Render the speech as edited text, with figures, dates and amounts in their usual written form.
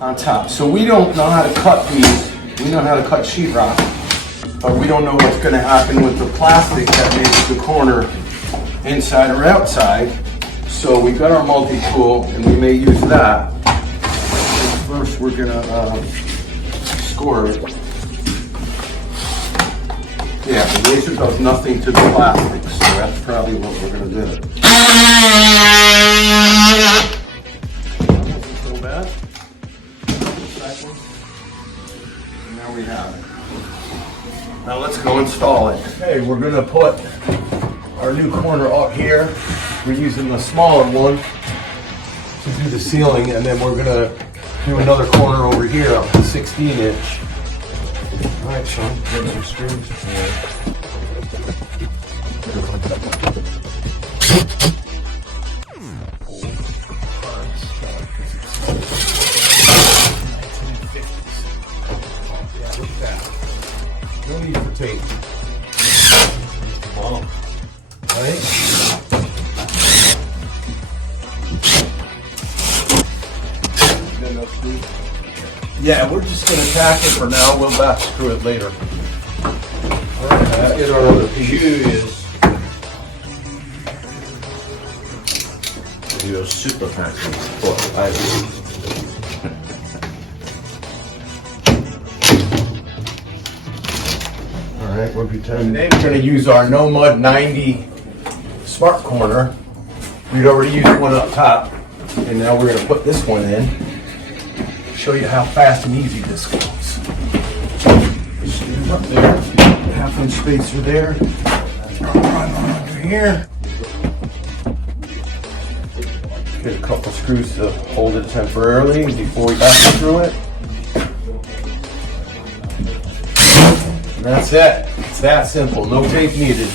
on top. So we don't know how to cut these. We know how to cut sheetrock, but we don't know what's going to happen with the plastic that makes the corner inside or outside. So we got our multi-tool and we may use that. First we're going to score it. Yeah, the laser does nothing to the plastic, so that's probably what we're going to do. Nothing so bad. And there we have it. Now let's go install it. Okay, we're going to put our new corner up here. We're using the smaller one to do the ceiling, and then we're going to do another corner over here up to 16-inch. All right, Sean, get some screws. No need for tape. Right? Yeah, we're just going to tack it for now. We'll back screw it later. Alright, let's get our other piece. Det är ju superfancy på Alright, we're going to use our No Mud 90 smart corner. We'd already used one up top, and now we're going to put this one in. Show you how fast and easy this goes. Screws up there, half-inch spacer there. Run over here. Get a couple screws to hold it temporarily before we back through it. And that's it. It's that simple. No tape needed.